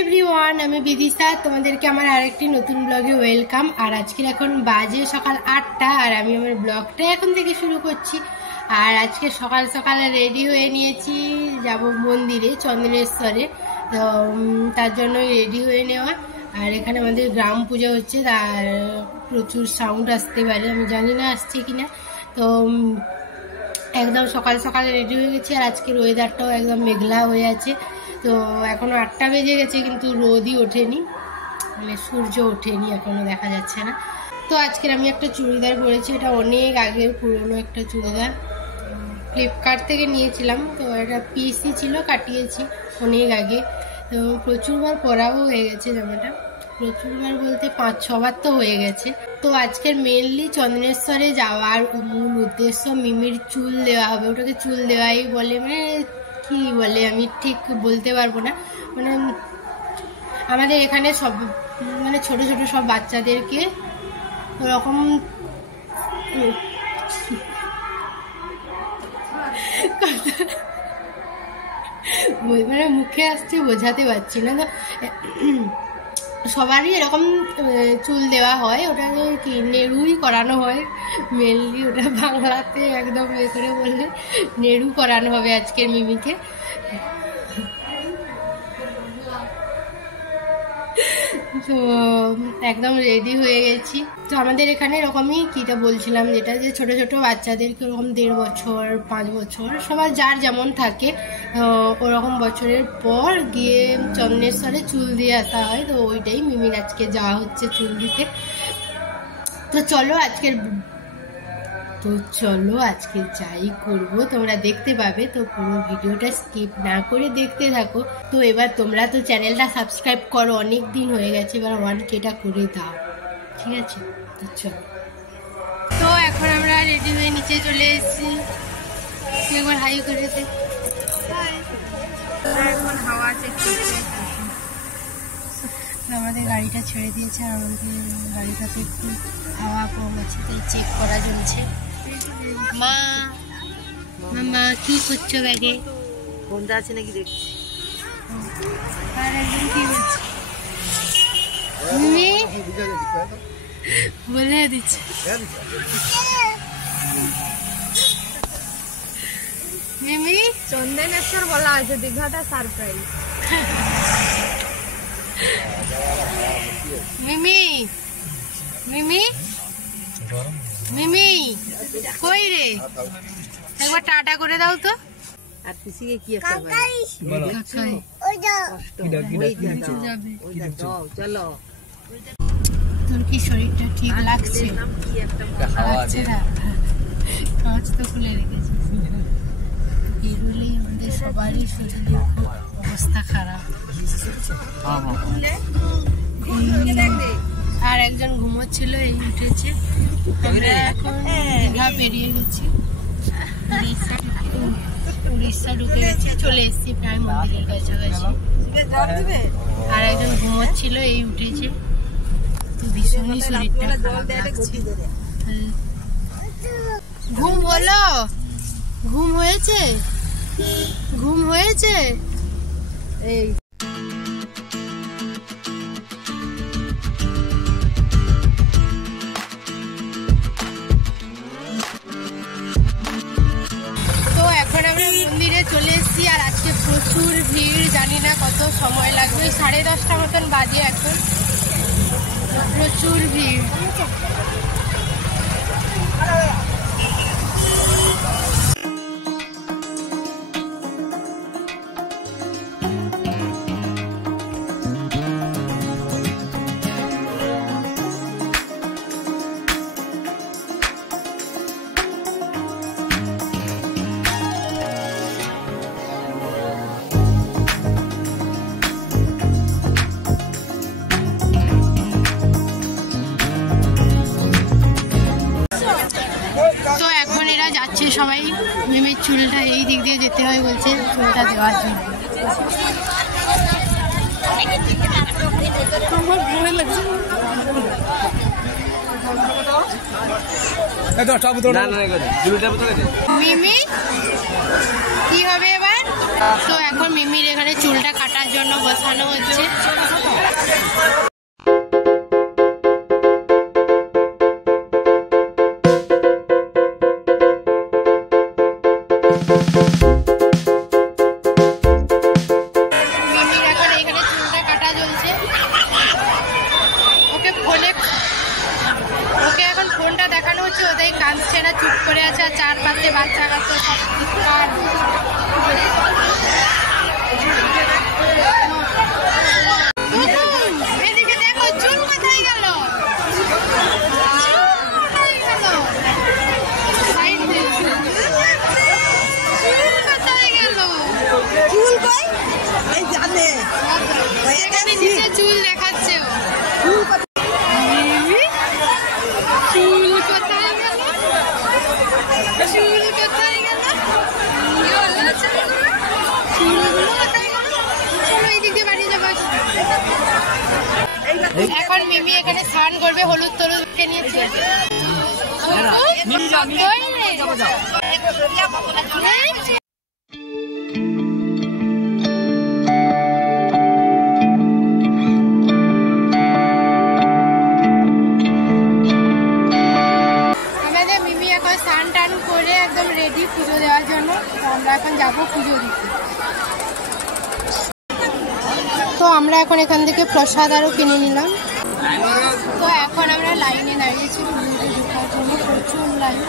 Everyone, আমি বিদিশা, তোমাদেরকে আমার আরেকটি নতুন ব্লগে ওয়েলকাম। আর আজকের এখন বাজে সকাল 8টা আর আমি আমার ব্লগটা এখন থেকে শুরু করছি। আর আজকে সকাল সকাল রেডি হয়ে নিয়েছি, যাব মন্দিরে চন্দনেশ্বরে, তো তার জন্য রেডি হয়ে নেওয়া। আর এখানে আমাদের গ্রাম পূজা হচ্ছে, তার প্রচুর সাউন্ড আসতে পারে, আমি জানি না আসছে কিনা। তো একদম সকাল সকাল রেডি হয়ে গেছি। আর আজকের ওয়েদারটাও একদম মেঘলা হয়ে আছে। তো এখনো 8টা বেজে গেছে কিন্তু রোদই ওঠেনি, মানে সূর্য ওঠেনি, এখনো দেখা যাচ্ছে না। তো আজকের আমি একটা চুড়িদার পরেছি, এটা অনেক আগের পুরনো একটা চুড়িদার, ফ্লিপকার্ট থেকে নিয়েছিলাম। তো এটা পিসি ছিল, কাটিয়েছি অনেক আগে। তো প্রচুরবার পরাও হয়ে গেছে জামাটা, প্রচুরবার বলতে 5-6 বার তো হয়ে গেছে। তো আজকের মেনলি চন্দনেশ্বরে যাওয়ার মূল উদ্দেশ্য মিমির চুল দেওয়া হবে, ওটাকে চুল দেওয়াই বলে, মানে কি বলে আমি ঠিক বলতে পারবো না। মানে আমাদের এখানে সব মানে ছোট ছোট সব বাচ্চাদেরকে ওরকম মানে মুখে আসছে বোঝাতে পারছি না। তো সবারই এরকম চুল দেওয়া হয়, ওটাকে কি নেড়ুই করানো হয় মেনলি, ওটা বাংলাতে একদম এ করে বললে নেড়ু করানো হবে আজকের মিমিকে। তো একদম রেডি হয়ে গেছি। তো আমাদের এখানে এরকমই কিটা বলছিলাম, যেটা যে ছোট ছোট বাচ্চাদেরকে ওরকম 1.5 বছর 5 বছর সবার যার যেমন থাকে ওরকম বছরের পর গিয়ে চন্দনেশ্বরে চুল দিয়ে আসা হয়। তো ওইটাই মিমির আজকে যাওয়া হচ্ছে চুল দিতে। তো চলো আজকে যাই করবো তোমরা দেখতে পাবে, তো পুরো ভিডিওটা স্কিপ না করে দেখতে থাকো। তো এবার তোমরা তো চ্যানেলটা সাবস্ক্রাইব করো, অনেক দিন হয়ে গেছে, এবার 1Kটা করে দাও, ঠিক আছে? তো চলো। তো এখন আমরা রেডি হয়ে নিচে চলে এসেছি, একবার হাই করে দে। এখন হাওয়া আছে, আমাদের গাড়িটা ছেড়ে দিয়েছে, আমাদের গাড়িটাতে একটু হাওয়া কম আছে, তাই চেক করা চলছে। মা কি করছো ব্যাগে? ফোনটা আছে নাকি দেখছি। আর একজন কি করছে মিমি বলে দিচ্ছে। মিমি চন্দনেশ্বর বলা আছে, দীঘাটা সারপ্রাইজ। মিমি মিমি মিমি কই রে, একবার টাটা করে দাও তো। আর পিসিকে কি একটা চলো। তোর কি শরীরটা ঠিক লাগছে? লাগছে না, কাঁচ তো খুলে রেখেছিস। বেরোলেই আমাদের সবারই শরীরের অবস্থা খারাপ। আর একজন ঘুমোচ্ছিল, এই উঠেছে। আমরা এখন দীঘা পেরিয়ে গেছি, উড়িষ্যা ঢুকে গেছি, চলে এসেছি প্রায় মন্দিরের কাছাকাছি। আর একজন ঘুমোচ্ছিল, এই উঠেছে। তো ভীষণই শরীরটা খারাপ লাগছে। ঘুম হলো? ঘুম হয়েছে? ঘুম হয়েছে? এই মন্দিরে চলে এসেছি। আর আজকে প্রচুর ভিড়, জানি না কত সময় লাগবে, 10:30 মতন বাজে এখন, প্রচুর ভিড়। যাচ্ছে সবাই, মিমির চুলটা এই দিক দিয়ে যেতে হয় বলছে, চুলটা দেওয়ার জন্য। মিমি কি হবে এবার? তো এখন মিমির এখানে চুলটা কাটার জন্য বসানো হচ্ছে। মিমির এখন এখানে চুলটা কাটা চলছে। ওকে এখন ফোনটা দেখানো হচ্ছে, ওদের কাঁদছে না, চুপ করে আছে। আর চারপাশে বাচ্চা কাচ্চা সব চিৎকার। এদিকে দেখো চুল কোথায় গেল, চুল দেখাচ্ছে এখন মিমি এখানে স্নান করবে, হলুদ টলুদ নিয়েছে। আমাদের মিমি এখন স্নান টান করে একদম রেডি পুজো দেওয়ার জন্য। আমরা এখন যাবো পুজো দিতে। তো আমরা এখন এখান থেকে প্রসাদ আরও কিনে নিলাম। তো এখন আমরা লাইনে দাঁড়িয়েছি পুজোতে ঢোকার জন্য, প্রচুর লাইন।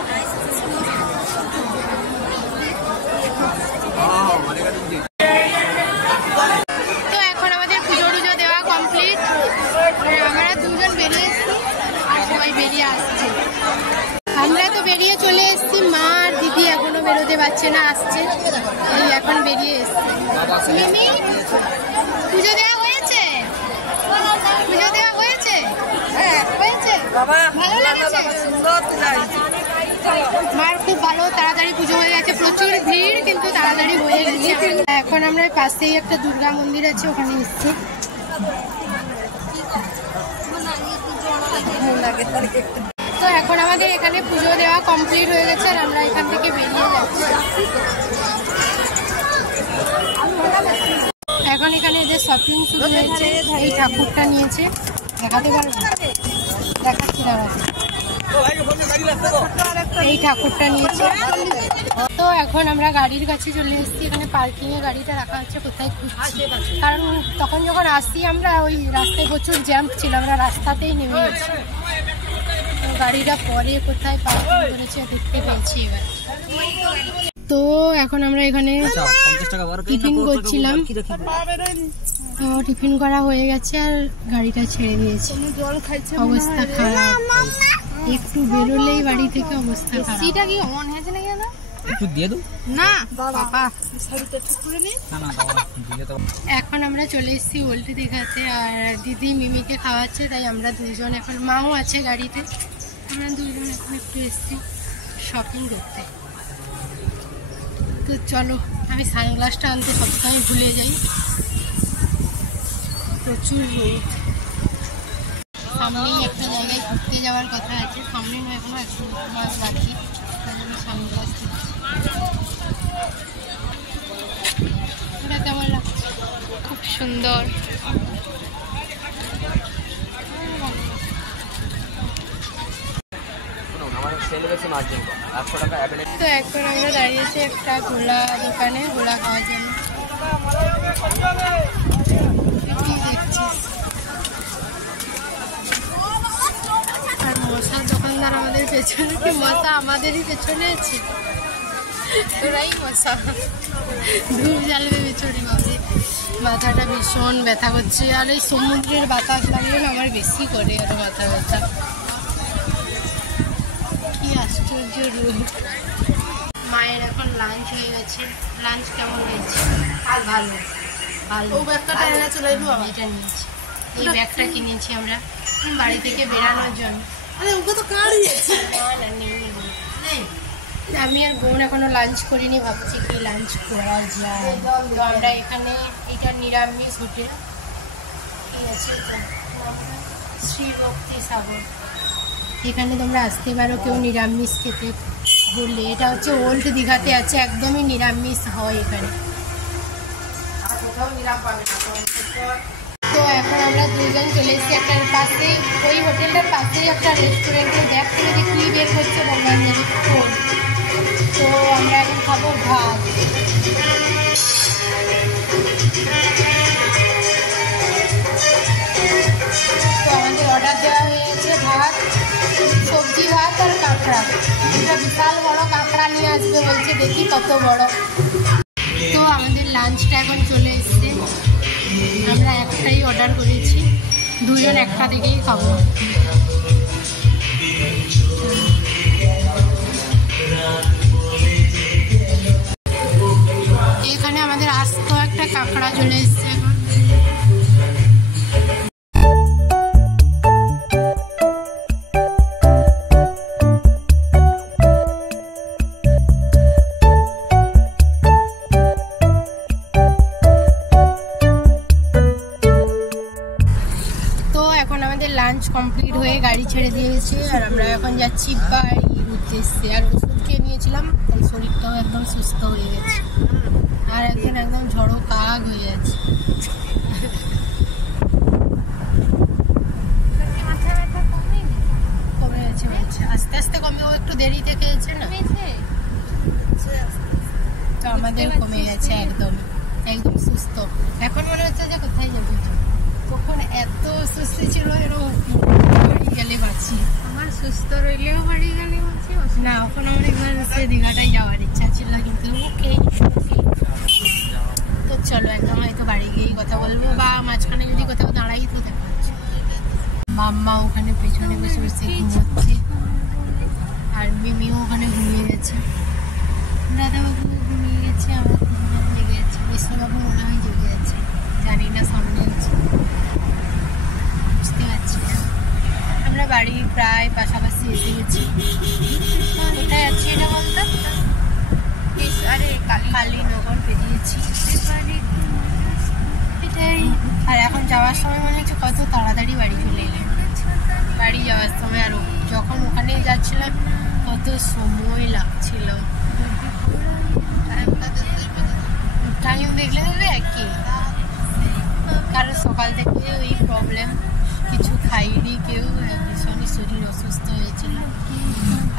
তো এখন আমাদের পুজো টুজো দেওয়া কমপ্লিট। আমরা দুজন বেরিয়ে এসেছি আর সবাই বেরিয়ে আসছে। আমরা তো বেরিয়ে চলে এসেছি, মা আর দিদি এখনো বেরোতে পারছে না, আসছে। এই এখন বেরিয়ে এসছে। মিমি পুজো দেওয়া হয়েছে? পুজো দেওয়া হয়েছে? হয়েছে? ভালো লেগেছে? মার খুব ভালো, তাড়াতাড়ি পুজো হয়ে গেছে। প্রচুর ভিড় কিন্তু তাড়াতাড়ি হয়ে গেছে। এখন আমরা পাশেই একটা দুর্গা মন্দির আছে, ওখানে এসছি। তো এখন আমাদের এখানে পুজো দেওয়া কমপ্লিট হয়ে গেছে আর আমরা এখান থেকে বেরিয়ে যাচ্ছি। এখন এখানে এদের শপিং শুরু হয়েছে। এই ঠাকুরটা নিয়েছে, দেখাতে পারবো? দেখাচ্ছি দাঁড়া। এই ঠাকুরটা নিয়েছে। তো এখন আমরা গাড়ির কাছে চলে এসেছি। এখানে পার্কিং এ গাড়িটা রাখা হচ্ছে, কোথায় খুঁজছি, কারণ তখন যখন আসছি আমরা ওই রাস্তায় প্রচুর জ্যাম ছিল, আমরা রাস্তাতেই নেমে গেছি। গাড়িটা পরে কোথায় পার্কিং করেছে দেখতে পেয়েছি এবার। তো এখন আমরা এখানে টিফিন করছিলাম। তো টিফিন করা হয়ে গেছে আর গাড়িটা ছেড়ে দিয়েছে। অবস্থা খারাপ, একটু বেরোলেই বাড়ি থেকে অবস্থা খারাপ। সিটা কি অন হয়েছে নাকি না? একটু দিয়ে দাও না বাবা, শাড়িটা ঠিক করে নে। এখন আমরা চলে এসেছি ওল্ড দীঘাতে আর দিদি মিমিকে খাওয়াচ্ছে, তাই আমরা দুজন এখন, মাও আছে গাড়িতে, আমরা দুজন এখন একটু এসেছি শপিং করতে। তো চলো, আমি সানগ্লাসটা আনতে সবসময় ভুলে যাই, প্রচুর রোদ। সামনেই একটা জায়গায় ঘুরতে যাওয়ার কথা আছে, সামনে নয় এখনো 1 মাস বাকি, আমি সানগ্লাস এটা কেমন লাগছে? খুব সুন্দর। তো এখন আমরা দাঁড়িয়েছি একটা গোলা দোকানে, গোলা খাওয়ার জন্য। আর মশার দোকানদার আমাদের পেছনে, কি মশা আমাদেরই পেছনে আছে, তোরাই মশা, ধূপ জ্বালবে পেছনে। ভাবে মাথাটা ভীষণ ব্যথা করছে, আর এই সমুদ্রের বাতাস লাগলে না আমার বেশি করে আর মাথা ব্যথা। কি আশ্চর্য রূপ। মায়ের এখন লাঞ্চ হয়ে গেছে। লাঞ্চ কেমন হয়েছে? আর ভালো ভালো। ও ব্যাগটা টাইনা চলে যাবো, আমি এটা নিয়েছি, এই ব্যাগটা কিনেছি আমরা বাড়ি থেকে বেরানোর জন্য। আরে ওকে তো কাড়িয়েছে। না নেই, আমি আর বোন এখনো লাঞ্চ করিনি, ভাবছি কি লাঞ্চ করা যায়। তো আমরা এখানে, এটা নিরামিষ হোটেল, কি আছে শ্রী ভক্তি সাগর, এখানে তোমরা আসতে পারো কেউ নিরামিষ খেতে বললে। এটা হচ্ছে ওল্ড দীঘাতে আছে, একদমই নিরামিষ হয় এখানে। তো এখন আমরা দুজন চলে এসেছি একটার পাশে, ওই হোটেলটার পাশেই একটা রেস্টুরেন্টে ব্যাগ থেকে যে কী বের হচ্ছে ভগবান জানি ফোন। তো আমরা এখন খাবো ভাত। তো আমাদের অর্ডার দেওয়া হয়ে গেছে ভাত, সবজি ভাত আর কাঁকড়া। একটা বিশাল বড় কাঁকড়া নিয়ে আসবে বলছে, দেখি কত বড়। তো আমাদের লাঞ্চটা এখন চলে এসছে, আমরা একটাই অর্ডার করেছি, দুজন একটা থেকেই খাবো। এখানে আমাদের আস্ত একটা কাঁকড়া চলে এসছে এখন। লাঞ্চ কমপ্লিট হয়ে গাড়ি ছেড়ে দিয়েছে আর আমরা এখন যাচ্ছি বাড়ি উদ্দেশ্যে। আর ওষুধ খেয়ে নিয়েছিলাম, তাই শরীরটাও একদম সুস্থ হয়ে গেছে আর এখন একদম ঝড়ো কাক হয়ে আছে। কমে গেছে বলছে, আস্তে আস্তে কমে, ও একটু দেরিতে খেয়েছে না, তো আমাদের কমে গেছে একদম একদম সুস্থ। এখন মনে হচ্ছে যে কোথায় যাবো, তখন এত সুস্থ ছিল বাড়ি গেলে বাঁচি। আমার সুস্থ রইলেও বাড়ি গেলে বাঁচি না, এখন আমার একবার সে দীঘাটাই যাওয়ার ইচ্ছা ছিল, কিন্তু ওকে। তো চলো একদম হয়তো বাড়ি গিয়েই কথা বলবো, বা মাঝখানে যদি কোথাও দাঁড়াই তো দেখা হচ্ছে। মাম্মা ওখানে পেছনে বসে বসে ঘুমোচ্ছে আর মিমিও ওখানে ঘুমিয়ে গেছে, দাদাবাবু ঘুমিয়ে গেছে, আমার ঘুমিয়ে লেগে গেছে, বিষ্ণুবাবু মনে হয় জেগে গেছে, জানি না সামনে আছে, বুঝতে পারছি না। আমরা বাড়ির প্রায় পাশাপাশি এসে গেছি। কোথায় আছি এটা বলতো? আরে কালীনগর পেরিয়েছি এটাই। আর এখন যাওয়ার সময় মনে হচ্ছে কত তাড়াতাড়ি বাড়ি চলে এলেন, বাড়ি যাওয়ার সময়। আর যখন ওখানে যাচ্ছিলাম কত সময় লাগছিল, টাইম দেখলে দেবে একই। কারণ সকাল থেকে ওই প্রবলেম, কিছু খাইনি কেউ, ভীষণই শরীর অসুস্থ হয়েছিল।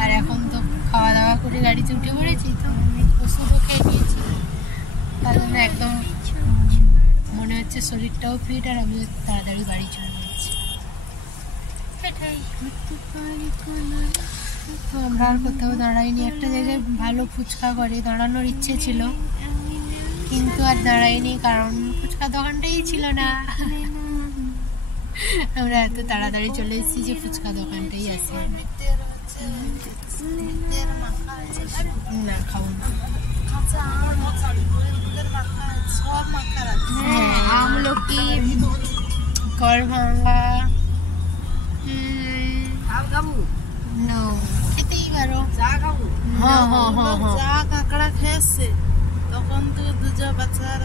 আর এখন তো খাওয়া দাওয়া করে গাড়িতে উঠে পড়েছি, তো ওষুধও খেয়ে নিয়েছি, তার জন্য একদম মনে হচ্ছে শরীরটাও ফিট আর আমি তাড়াতাড়ি বাড়ি চলে যাচ্ছি। তো আমরা আর কোথাও দাঁড়াইনি, একটা জায়গায় ভালো ফুচকা করে দাঁড়ানোর ইচ্ছে ছিল, কিন্তু আর দাঁড়াইনি কারণ ফুচকা দোকানটাই ছিল না। আমরা এত তাড়াতাড়ি চলে এসেছি যে ফুচকা দোকানটাই আছে না, খাবো না। আমলকি, কর ভাঙা, খেতেই পারো। যা কাঁকড়া খেয়েছে তখন তো দুজন বাচ্চার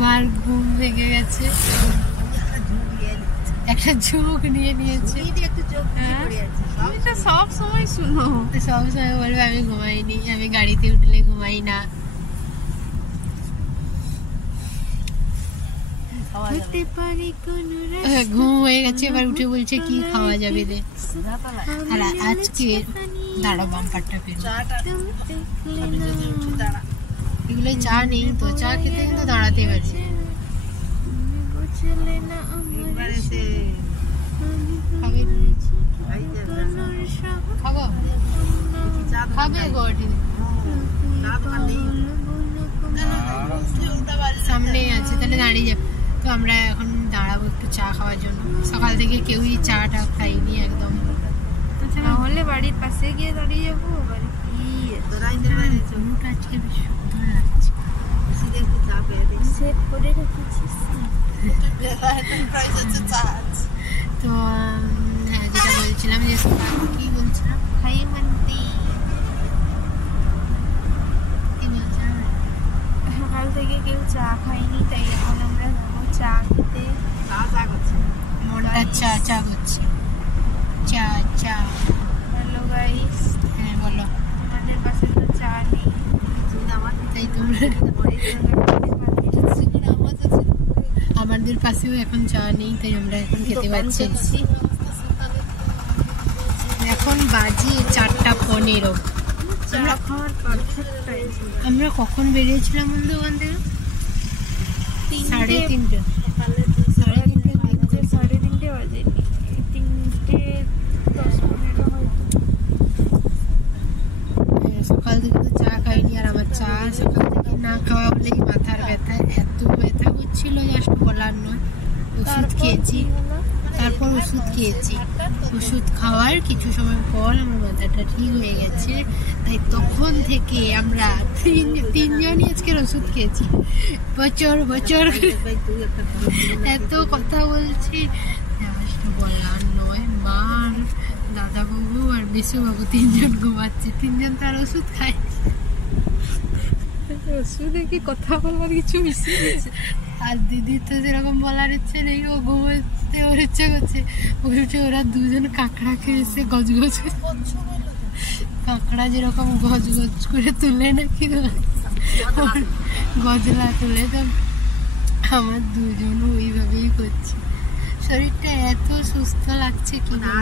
মার ঘুম ভেঙে গেছে, একটা ঝুঁক নিয়ে নিয়েছে। সব সময় শুনো, সব সময় বলবে আমি ঘুমাইনি, আমি গাড়িতে উঠলে ঘুমাই না। ঘুম হয়ে গেছে, এবার উঠে বলছে কি খাওয়া যাবে রে। আর আজকে দাঁড়া বাম্পারটা পেরো, এগুলো চা নেই তো, চা খেতে কিন্তু দাঁড়াতে পারছি। খাবো খাবে গোটি সামনেই আছে, তাহলে দাঁড়িয়ে যাবে। তো আমরা এখন দাঁড়াবো একটু চা খাওয়ার জন্য, সকাল থেকে কেউই চাটা খাইনি একদম। তাহলে বাড়ির পাশে গিয়ে দাঁড়িয়ে যাবো। আজকে বেশ সুন্দর লাগছে, সেট করে রেখেছিস। তো হ্যাঁ, যেটা বলছিলাম যে কি বলছিলাম, খাই মানতি সকাল থেকে কেউ চা খায়নি, তাই এখন আমরা যাবো চা খেতে। মনটা চা চা করছে, চা চা। হ্যালো গাইস, হ্যাঁ বলো। আমাদের পাশে তো চা নেই, তাই তোমরা আমাদের পাশেও এখন চা নেই, তাই আমরা এখন খেতে পাচ্ছি। এখন বাজে 4:15। আমরা কখন বেরিয়েছিলাম ওখান থেকে? 3:30। 3:30 বাজে, 3:10-15 হয়তো। সকাল থেকে তো চা খাইনি, আর আমার চা সকাল থেকে না খাওয়া বলেই মাথার ব্যথা, এত ব্যথা করছিল জাস্ট বলার নয়। ওষুধ খেয়েছি, তারপর ওষুধ খেয়েছি। ওষুধ খাওয়ার কিছু সময় পর আমার মাথাটা ঠিক হয়ে গেছে, তাই তখন থেকে আমরা তিনজনই আজকের ওষুধ খেয়েছি। বছর বছর এত কথা বলছি বলার নয়। মা, দাদাবাবু আর বিশুবাবু 3জন ঘুমাচ্ছে, 3জন তো আর ওষুধ খায়। ওষুধে কি কথা বলবার কিছু মিশিয়ে গেছে। আর দিদি তো যেরকম বলার ইচ্ছে নেই, ও ঘুমোতে ওর ইচ্ছে করছে। বলছে ওরা 2জন কাঁকড়া খেয়েছে গজ গজ, কাঁকড়া যেরকম গজ গজ করে তুলে নাকি গজলা তুলে, তো আমার 2জন ওইভাবেই করছে। শরীরটা এত সুস্থ লাগছে কি না।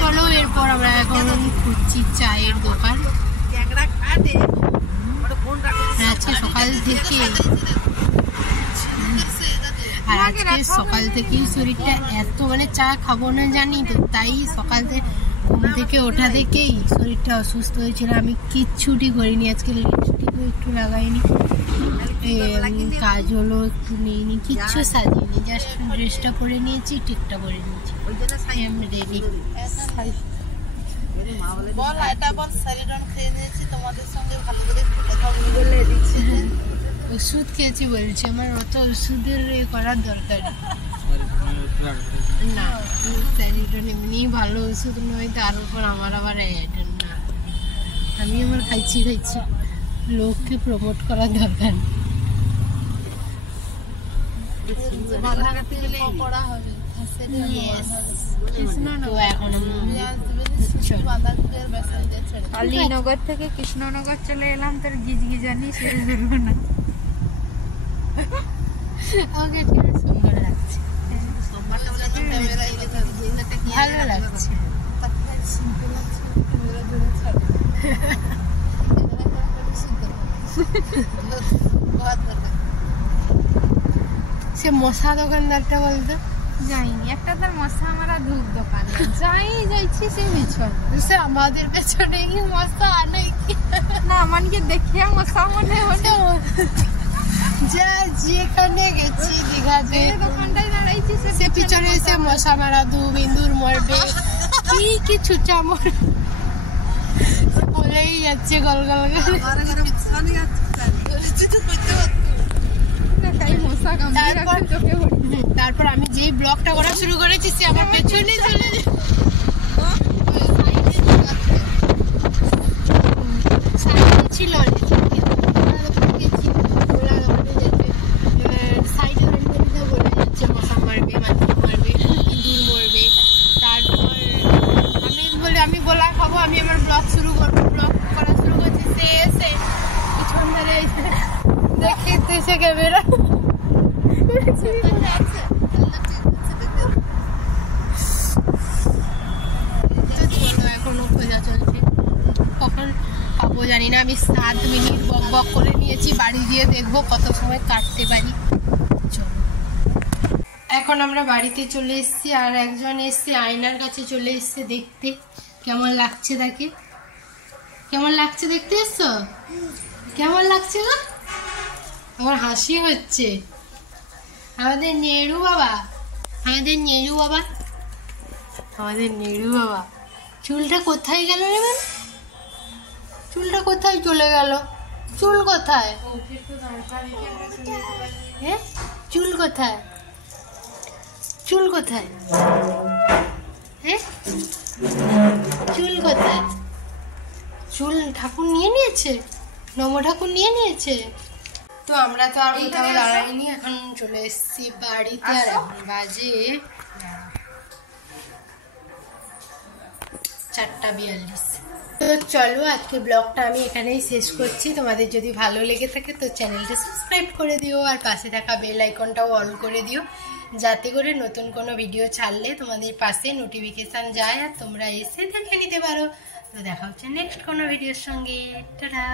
চলো এরপর আমরা এখন খুঁজছি চায়ের দোকান। আজকে সকাল থেকে সকাল থেকেই শরীরটা এত মানে চা খাবো না জানি তো, তাই সকাল ঘুম থেকে ওঠা থেকেই শরীরটা অসুস্থ হয়েছিল। আমি কিচ্ছুটি করিনি আজকে, লিপস্টিকও একটু লাগাইনি, কাজলও একটু নিইনি, কিচ্ছু সাজিনি, জাস্ট ড্রেসটা পরে নিয়েছি, টিকটা পরে নিয়েছি, আমি রেডি। ওষুধ খেয়েছি বলছি, আমার অত ওষুধের করার দরকার না। স্যারিডন এমনি ভালো ওষুধ নয়, তার উপর আমার আবার অ্যাড না। আমি আমার খাইছি, লোককে প্রমোট করার দরকার। আলীনগর থেকে কৃষ্ণনগর চলে এলাম, তোর গিজগিজানি শেষ হলো না। সুন্দর লাগছে, ভালো লাগছে। সে মশা দোকানদারটা বলতো যাইনি, একটা তার মশা মারা ধূপ দোকান যাইছি সে পিছন, সে আমাদের পেছনে কি মশা আনে কি না, আমাকে দেখে মশা মনে হলো। যা যেখানে গেছি দীঘাতে দোকানটাই দাঁড়াইছি, সে পিছনে এসে মশা মারা ধূপ, ইঁদুর মরবে, কি ছুচা মর বলেই যাচ্ছে গল গল গল। তারপর আমি যেই ব্লগটা করা শুরু করেছি সে আমার পেছনে চলে ছিল। আমি গোলা খাবো, আমি আমার ব্লগ করা শুরু করছি, সে এসে পিছন ধরে দেখতে এসে ক্যামেরা এখনো খোঁজা চলছে, কখন পাবো জানি না। আমি 7 মিনিট বক করে নিয়েছি, বাড়ি গিয়ে দেখবো কত সময় কাটতে পারি। চলো এখন আমরা বাড়িতে চলে এসেছি, আর একজন এসছে আয়নার কাছে চলে এসছে দেখতে কেমন লাগছে তাকে। কেমন লাগছে দেখতে এসছো? কেমন লাগছে গো? আমার হাসি হচ্ছে। আমাদের নেড়ু বাবা, চুলটা কোথায় গেল রে? চুলটা কোথায় চলে গেল? চুল কোথায়? চুল কোথায়? চুল কোথায়? চুল কোথায়? চুল ঠাকুর নিয়ে নিয়েছে, নম ঠাকুর নিয়ে নিয়েছে। তো আমরা তো আর কোথাও দাঁড়াইনি, এখন চলে এসেছি বাড়িতে। আর এখন বাজে 4:42। তো চলো আজকে ব্লগটা আমি এখানেই শেষ করছি। তোমাদের যদি ভালো লেগে থাকে তো চ্যানেলটা সাবস্ক্রাইব করে দিও, আর পাশে থাকা বেল আইকনটাও অন করে দিও, যাতে করে নতুন কোনো ভিডিও ছাড়লে তোমাদের পাশে নোটিফিকেশান যায় আর তোমরা এসে দেখে নিতে পারো। তো দেখা হচ্ছে নেক্সট কোনো ভিডিওর সঙ্গে। টাটা।